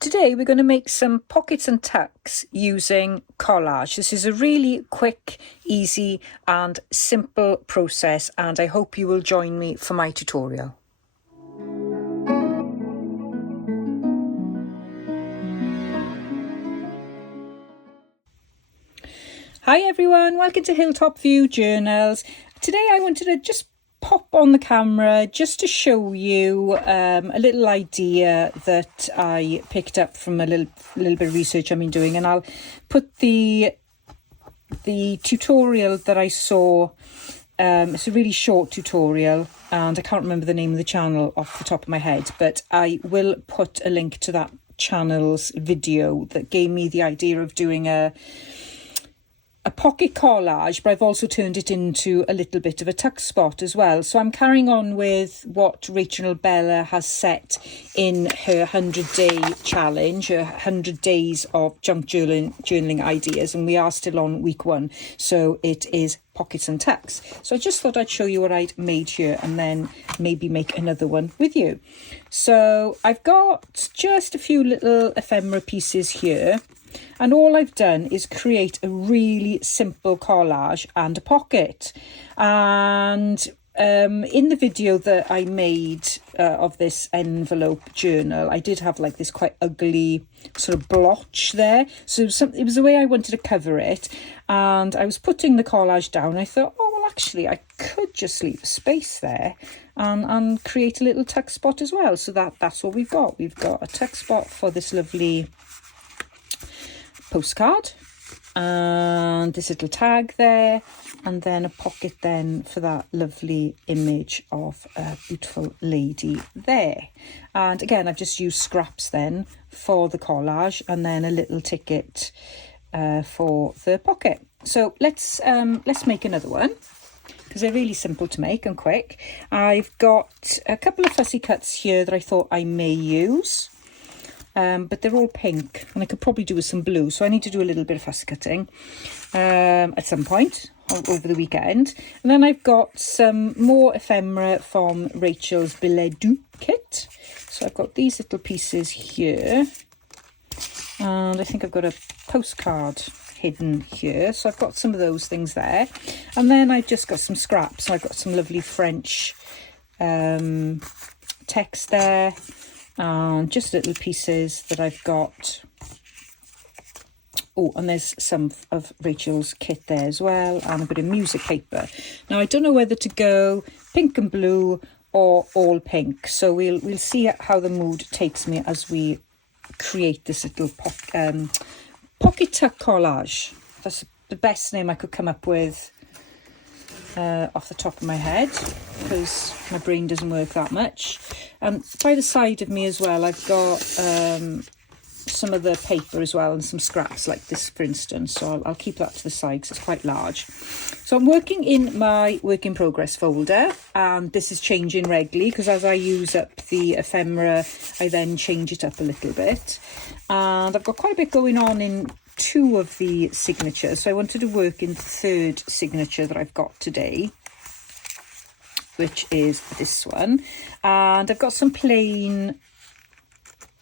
Today we're going to make some pockets and tucks using Collage. This is a really quick, easy and simple process, and I hope you will join me for my tutorial. Hi everyone, welcome to Hilltop View Journals. Today I wanted to just pop on the camera just to show you a little idea that I picked up from a little bit of research I've been doing, and I'll put the tutorial that I saw. It's a really short tutorial and I can't remember the name of the channel off the top of my head, but I will put a link to that channel's video that gave me the idea of doing a pocket collage, but I've also turned it into a little bit of a tuck spot as well. So I'm carrying on with what RachandBella has set in her 100-day challenge, her 100 days of junk journaling ideas, and we are still on week 1, so it is pockets and tucks. So I just thought I'd show you what I'd made here and then maybe make another one with you. So I've got just a few little ephemera pieces here, and all I've done is create a really simple collage and a pocket. And in the video that I made of this envelope journal, I did have like this quite ugly sort of blotch there. So it was the way I wanted to cover it. And I was putting the collage down and I thought, oh, well, actually, I could just leave a space there and create a little tuck spot as well. So that's what we've got. We've got a tuck spot for this lovely postcard and this little tag there, and then a pocket then for that lovely image of a beautiful lady there. And again, I've just used scraps then for the collage and then a little ticket for the pocket. So let's make another one, because they're really simple to make and quick. I've got a couple of fussy cuts here that I thought I may use. But they're all pink and I could probably do with some blue, so I need to do a little bit of fussy cutting at some point over the weekend. And then I've got some more ephemera from Rachel's Billet Doux kit. So I've got these little pieces here, and I think I've got a postcard hidden here, so I've got some of those things there. And then I've just got some scraps, so I've got some lovely French text there, and just little pieces that I've got. Oh, and there's some of Rachel's kit there as well, and a bit of music paper. Now I don't know whether to go pink and blue or all pink, so we'll see how the mood takes me as we create this little pocket tuck collage. That's the best name I could come up with off the top of my head, because my brain doesn't work that much. By the side of me as well, I've got some of the paper as well and some scraps like this, for instance, so I'll keep that to the side because it's quite large. So I'm working in my work in progress folder, and this is changing regularly because as I use up the ephemera I then change it up a little bit, and I've got quite a bit going on in 2 of the signatures, so I wanted to work in the 3rd signature that I've got today, which is this one. And I've got some plain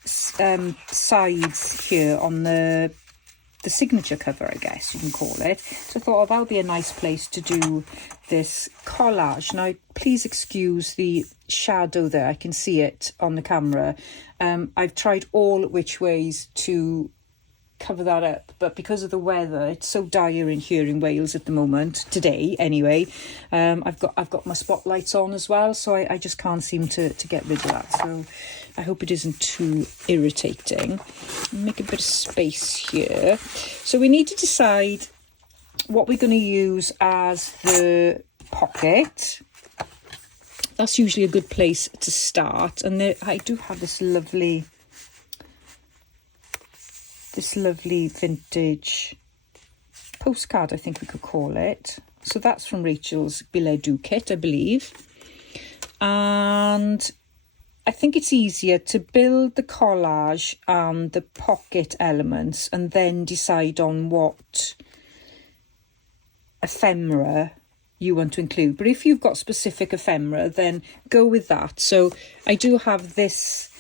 sides here on the signature cover, I guess you can call it. So I thought, oh, that'll be a nice place to do this collage. Now please excuse the shadow there, I can see it on the camera. I've tried all which ways to cover that up, but because of the weather, it's so dire in here in Wales at the moment, today anyway, I've got my spotlights on as well, so I just can't seem to get rid of that. So I hope it isn't too irritating. Make a bit of space here. So we need to decide what we're going to use as the pocket. That's usually a good place to start, and I do have this lovely vintage postcard, I think we could call it. So that's from Rachel's Billet Doux kit, I believe. And I think it's easier to build the collage and the pocket elements and then decide on what ephemera you want to include. But if you've got specific ephemera, then go with that. So I do have this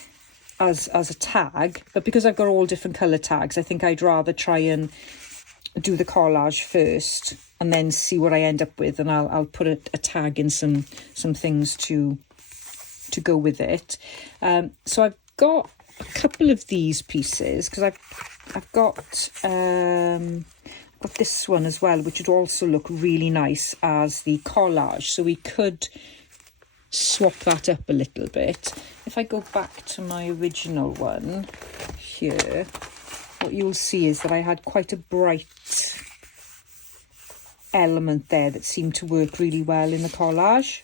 as a tag, but because I've got all different colour tags, I think I'd rather try and do the collage first and then see what I end up with, and I'll put a tag in some things to go with it. So I've got a couple of these pieces because I've got this one as well, which would also look really nice as the collage. So we could swap that up a little bit. If I go back to my original one here, what you'll see is that I had quite a bright element there that seemed to work really well in the collage.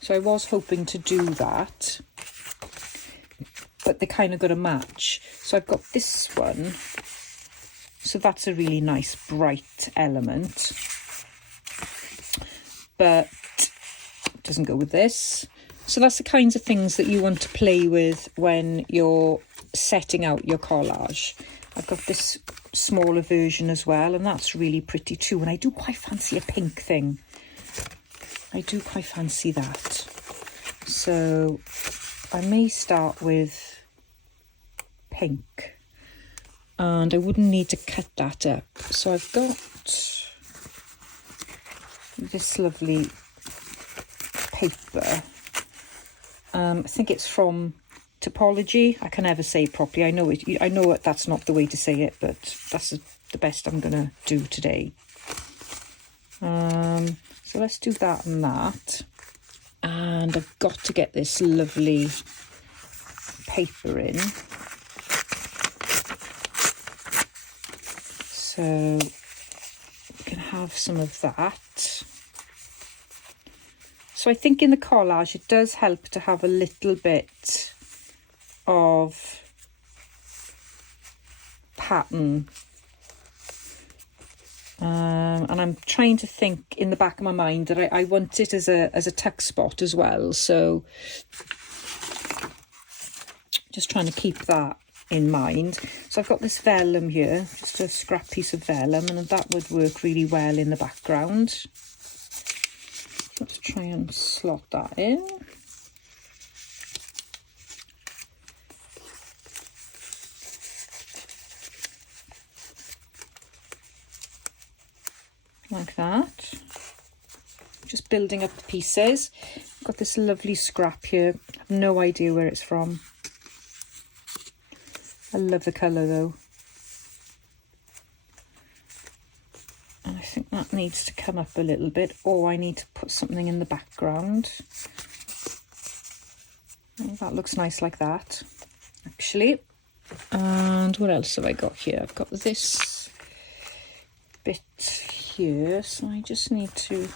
So I was hoping to do that, but they kind of got a match. So I've got this one. So that's a really nice bright element, but it doesn't go with this. So that's the kinds of things that you want to play with when you're setting out your collage. I've got this smaller version as well, and that's really pretty too. And I do quite fancy a pink thing. I do quite fancy that. So I may start with pink. And I wouldn't need to cut that up. So I've got this lovely paper. I think it's from Topology. I can never say it properly. I know that's not the way to say it, but that's the best I'm gonna do today. So let's do that and that. And I've got to get this lovely paper in. So we can have some of that. So I think in the collage it does help to have a little bit of pattern. And I'm trying to think in the back of my mind that I want it as a tuck spot as well. So just trying to keep that in mind. So I've got this vellum here, just a scrap piece of vellum, and that would work really well in the background. Let's try and slot that in. Like that. Just building up the pieces. I've got this lovely scrap here. I have no idea where it's from. I love the colour though. And I think that needs to come up a little bit. Oh, I need to put something in the background. Oh, that looks nice like that, actually. And what else have I got here? I've got this bit here. So I just need to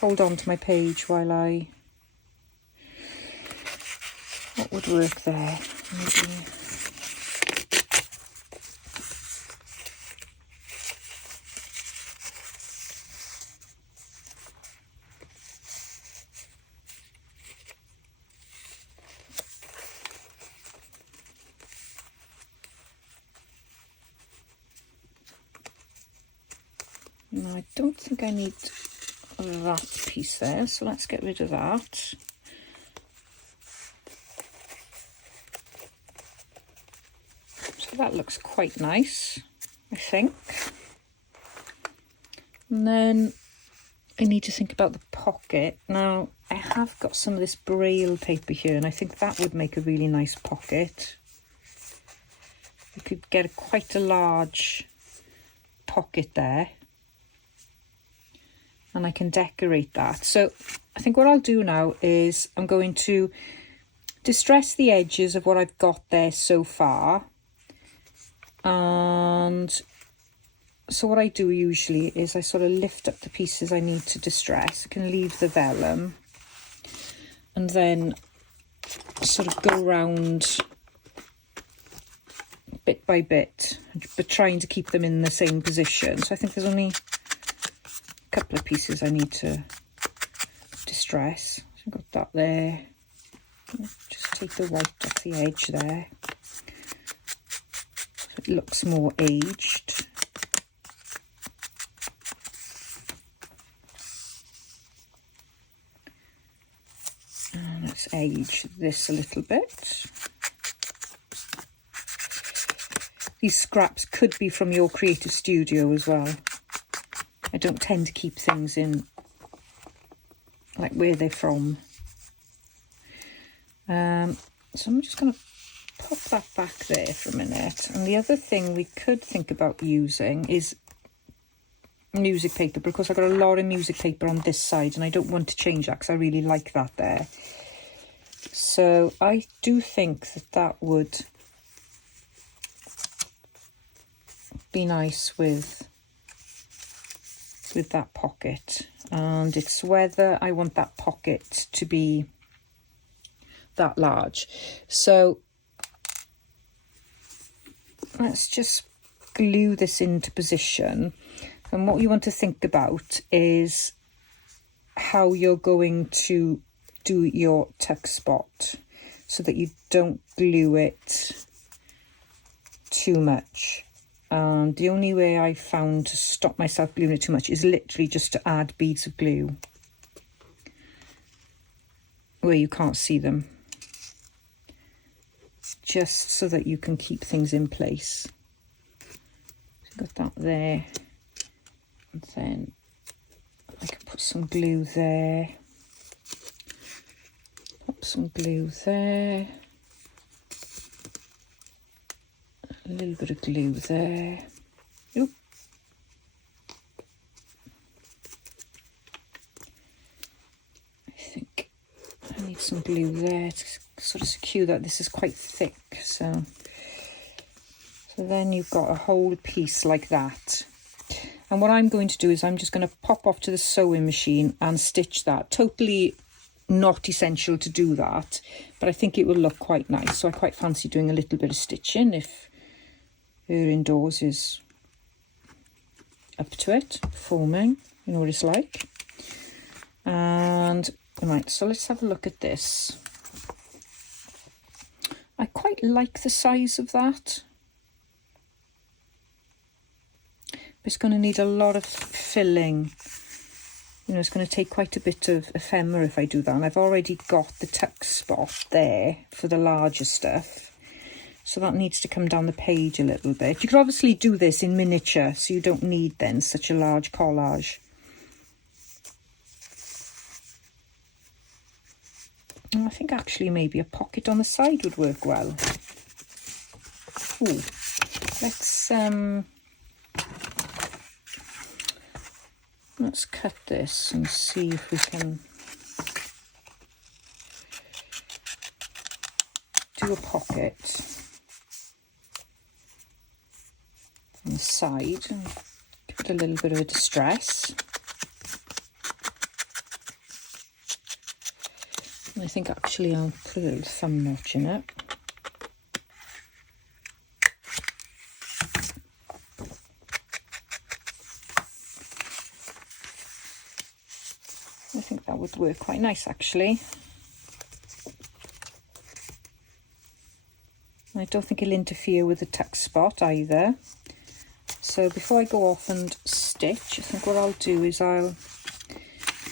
hold on to my page while what would work there? Maybe. No, I don't think I need that piece there, so let's get rid of that. So that looks quite nice, I think. And then I need to think about the pocket. Now, I have got some of this braille paper here, and I think that would make a really nice pocket. You could get quite a large pocket there. And I can decorate that. So I think what I'll do now is I'm going to distress the edges of what I've got there so far. And so what I do usually is I sort of lift up the pieces I need to distress. I can leave the vellum and then sort of go around bit by bit, but trying to keep them in the same position. So I think there's only couple of pieces I need to distress. So I've got that there. Just take the white off the edge there so it looks more aged. And let's age this a little bit. These scraps could be from your creative studio as well. I don't tend to keep things in like where they're from. So I'm just going to pop that back there for a minute. And the other thing we could think about using is music paper, because I've got a lot of music paper on this side and I don't want to change that because I really like that there. So I do think that that would be nice with that pocket, and it's whether I want that pocket to be that large. So let's just glue this into position, and what you want to think about is how you're going to do your tuck spot so that you don't glue it too much. And the only way I found to stop myself gluing it too much is literally just to add beads of glue where you can't see them, just so that you can keep things in place. So got that there, and then I can put some glue there, pop some glue there, a little bit of glue there. Oop. I think I need some glue there to sort of secure that. This is quite thick, so then you've got a whole piece like that. And what I'm going to do is I'm just going to pop off to the sewing machine and stitch that. Totally not essential to do that, but I think it will look quite nice. So I quite fancy doing a little bit of stitching if her indoors is up to it, forming, you know what it's like. And right, so let's have a look at this. I quite like the size of that. But it's going to need a lot of filling. You know, it's going to take quite a bit of ephemera if I do that. And I've already got the tuck spot there for the larger stuff. So that needs to come down the page a little bit. You could obviously do this in miniature, so you don't need then such a large collage. And I think actually maybe a pocket on the side would work well. Ooh, let's cut this and see if we can do a pocket on the side and give it a little bit of a distress. And I think actually I'll put a little thumb notch in it. I think that would work quite nice actually. I don't think it'll interfere with the tuck spot either. So before I go off and stitch, I think what I'll do is I'll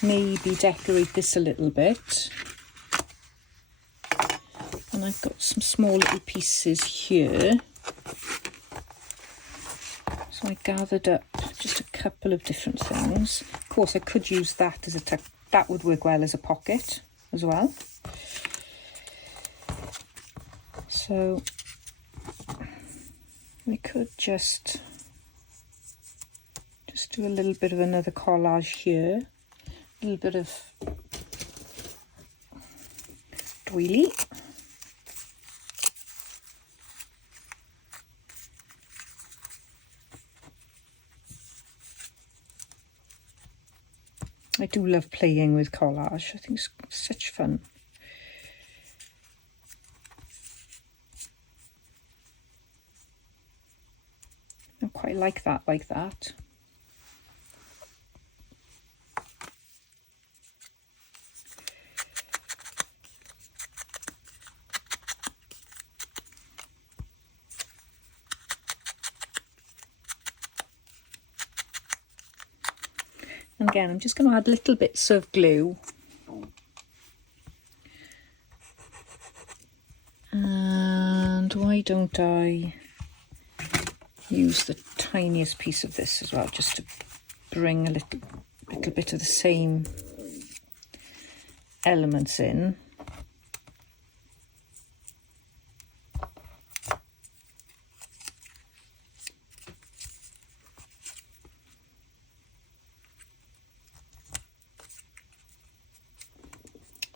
maybe decorate this a little bit. And I've got some small little pieces here. So I gathered up just a couple of different things. Of course, I could use that as a tuck. That would work well as a pocket as well. So we could just do a little bit of another collage here, a little bit of doily. I do love playing with collage. I think it's such fun. I quite like that like that. And again, I'm just going to add little bits of glue. And why don't I use the tiniest piece of this as well, just to bring a little bit of the same elements in.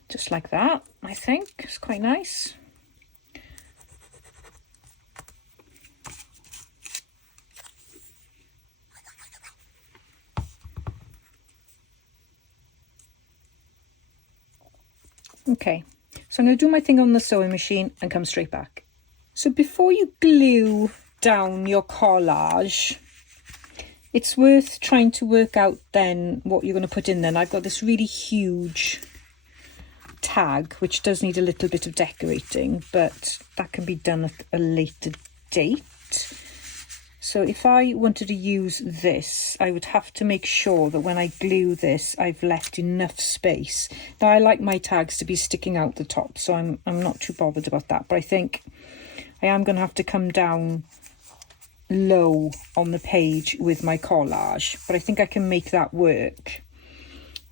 Just like that, I think. It's quite nice. Okay, so I'm going to do my thing on the sewing machine and come straight back. So before you glue down your collage, it's worth trying to work out then what you're going to put in then. I've got this really huge tag which does need a little bit of decorating, but that can be done at a later date. So if I wanted to use this, I would have to make sure that when I glue this, I've left enough space. Now I like my tags to be sticking out the top, so I'm not too bothered about that, but I think I am going to have to come down low on the page with my collage, but I think I can make that work.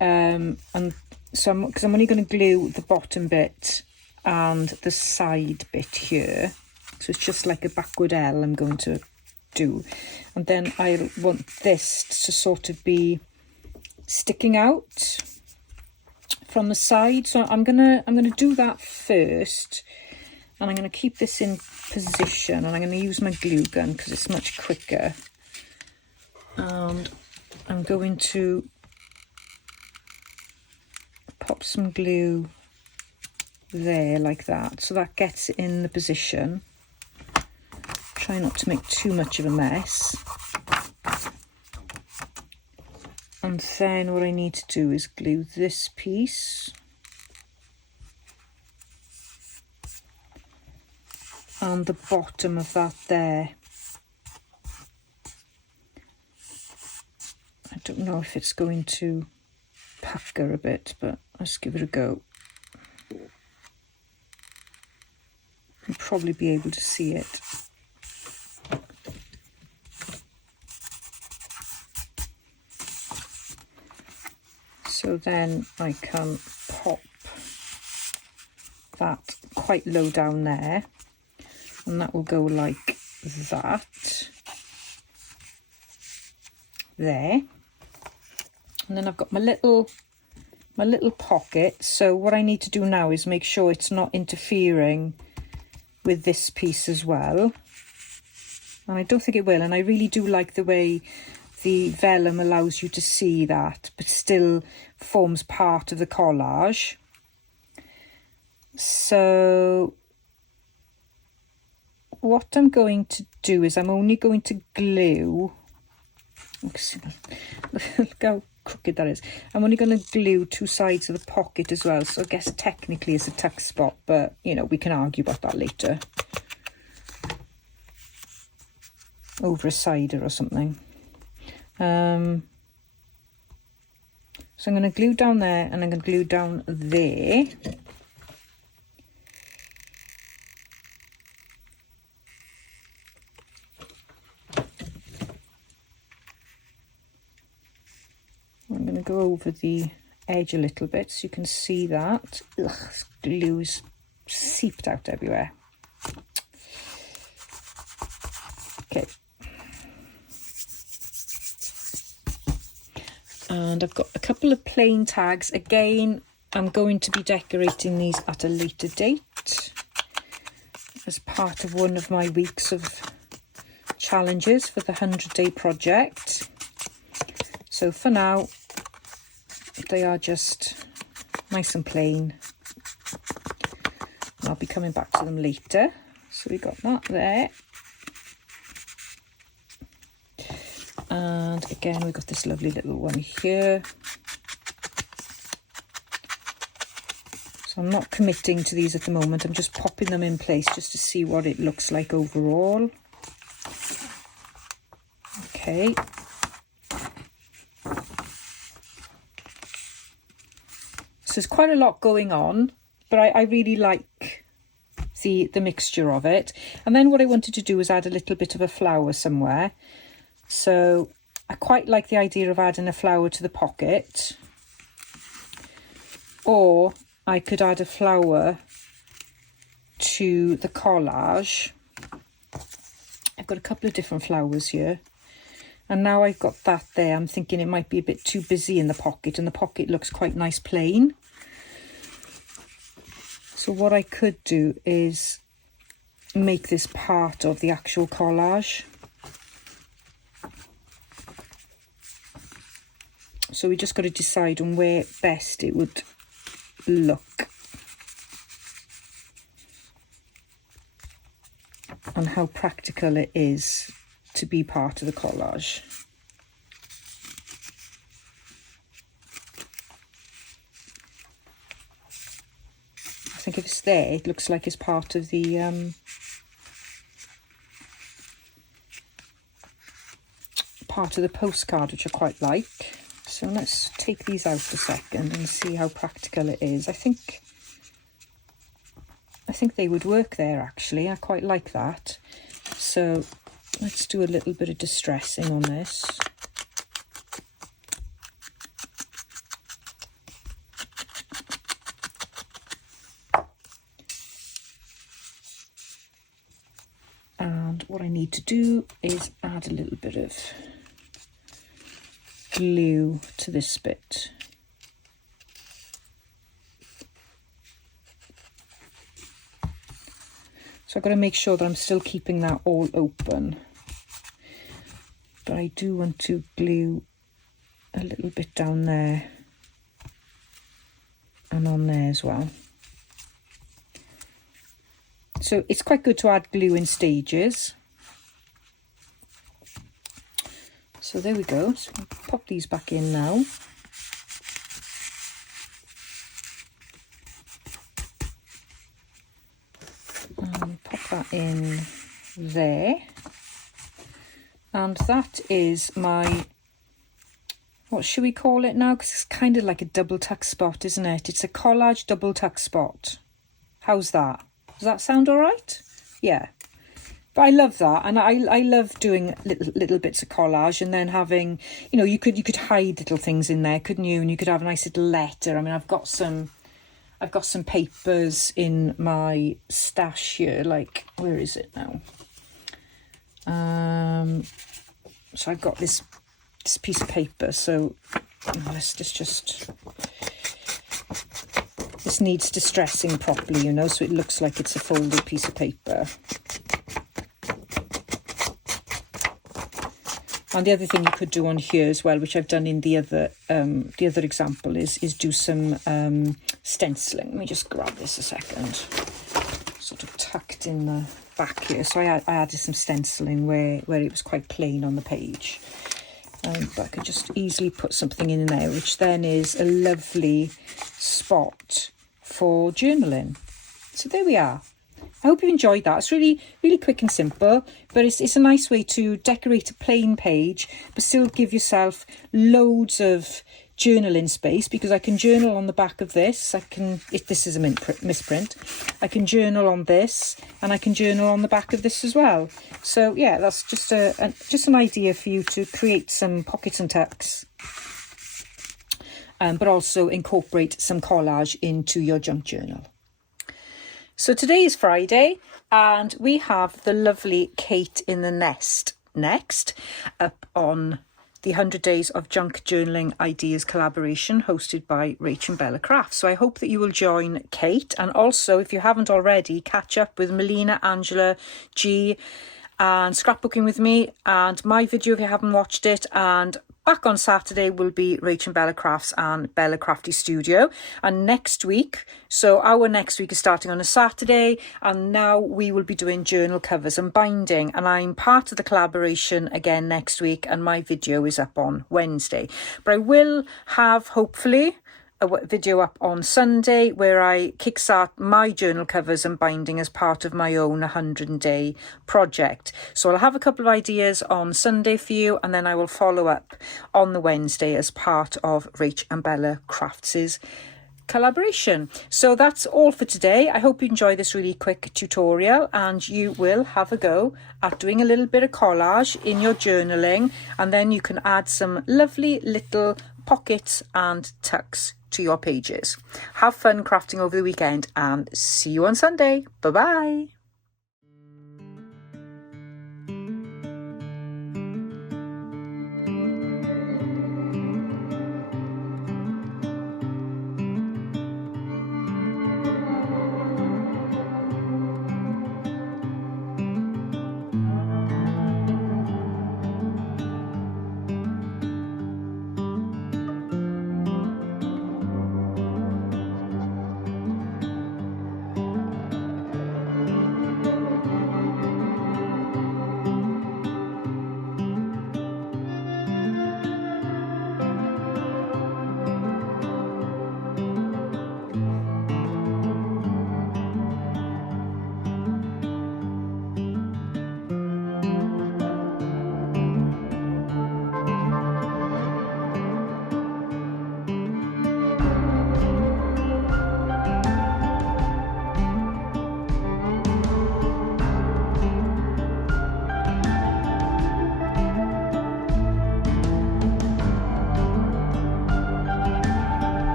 And so because I'm only going to glue the bottom bit and the side bit here, so it's just like a backward L I'm going to do, and then I want this to sort of be sticking out from the side. So I'm gonna do that first, and I'm gonna keep this in position, and I'm gonna use my glue gun because it's much quicker, and I'm going to pop some glue there like that, so that gets it in the position. Try not to make too much of a mess. And then what I need to do is glue this piece and the bottom of that there. I don't know if it's going to pucker a bit, but let's give it a go. You'll probably be able to see it. So then I can pop that quite low down there, and that will go like that there. And then I've got my little pocket. So what I need to do now is make sure it's not interfering with this piece as well, and I don't think it will. And I really do like the way the vellum allows you to see that, but still forms part of the collage. So what I'm going to do is I'm only going to glue, look how crooked that is. I'm only going to glue two sides of the pocket as well, so I guess technically it's a tuck spot, but you know, we can argue about that later over a cider or something. So I'm going to glue down there, and I'm going to glue down there. I'm going to go over the edge a little bit so you can see that. Ugh, glue's seeped out everywhere. Okay. And I've got a couple of plain tags. Again, I'm going to be decorating these at a later date as part of one of my weeks of challenges for the 100-day project. So for now, they are just nice and plain. And I'll be coming back to them later. So we got that there. And again, we've got this lovely little one here. So I'm not committing to these at the moment. I'm just popping them in place just to see what it looks like overall. Okay. So there's quite a lot going on, but I really like the mixture of it. And then what I wanted to do was add a little bit of a flower somewhere. So I quite like the idea of adding a flower to the pocket, or I could add a flower to the collage. I've got a couple of different flowers here, and now I've got that there, I'm thinking it might be a bit too busy in the pocket, and the pocket looks quite nice plain. So what I could do is make this part of the actual collage. So we just got to decide on where best it would look and how practical it is to be part of the collage. I think if it's there, it looks like it's part of the postcard, which I quite like. So let's take these out a second and see how practical it is. I think they would work there, actually. I quite like that. So let's do a little bit of distressing on this. And what I need to do is add a little bit of glue to this bit. So I've got to make sure that I'm still keeping that all open, but I do want to glue a little bit down there and on there as well. So it's quite good to add glue in stages. So there we go. So I'll pop these back in now. And pop that in there. And that is my, what should we call it now? Because it's kind of like a double tuck spot, isn't it? It's a collage double tuck spot. How's that? Does that sound all right? Yeah. But I love that, and I love doing little bits of collage, and then having, you know, you could hide little things in there, couldn't you? And you could have a nice little letter. I mean, I've got some papers in my stash here. Like, where is it now? So I've got this piece of paper. So this needs distressing properly, you know, so it looks like it's a folded piece of paper. And the other thing you could do on here as well, which I've done in the other example, is do some stenciling. Let me just grab this a second. Sort of tucked in the back here. So I added some stenciling where it was quite plain on the page. But I could just easily put something in there, which then is a lovely spot for journaling. So there we are. I hope you enjoyed that. It's really, really quick and simple, but it's a nice way to decorate a plain page, but still give yourself loads of journaling space, because I can journal on the back of this. If this is a misprint, I can journal on this, and I can journal on the back of this as well. So yeah, that's just an idea for you to create some pockets and tucks, but also incorporate some collage into your junk journal. So today is Friday, and we have the lovely Kate in the Nest next up on the 100 Days of Junk Journaling Ideas collaboration hosted by RachandBella Crafts. So I hope that you will join Kate, and also, if you haven't already, catch up with Melina, Angela, G, and Scrapbooking with Me, and my video if you haven't watched it. And back on Saturday will be RachandBella Crafts and Bella Crafty Studio. And next week, so our next week is starting on a Saturday, and now we will be doing journal covers and binding. And I'm part of the collaboration again next week, and my video is up on Wednesday. But I will have, hopefully, a video up on Sunday where I kickstart my journal covers and binding as part of my own 100-day project. So I'll have a couple of ideas on Sunday for you, and then I will follow up on the Wednesday as part of RachandBella Crafts' collaboration. So that's all for today. I hope you enjoy this really quick tutorial, and you will have a go at doing a little bit of collage in your journaling, and then you can add some lovely little pockets and tucks to your pages. Have fun crafting over the weekend, and see you on Sunday. Bye bye.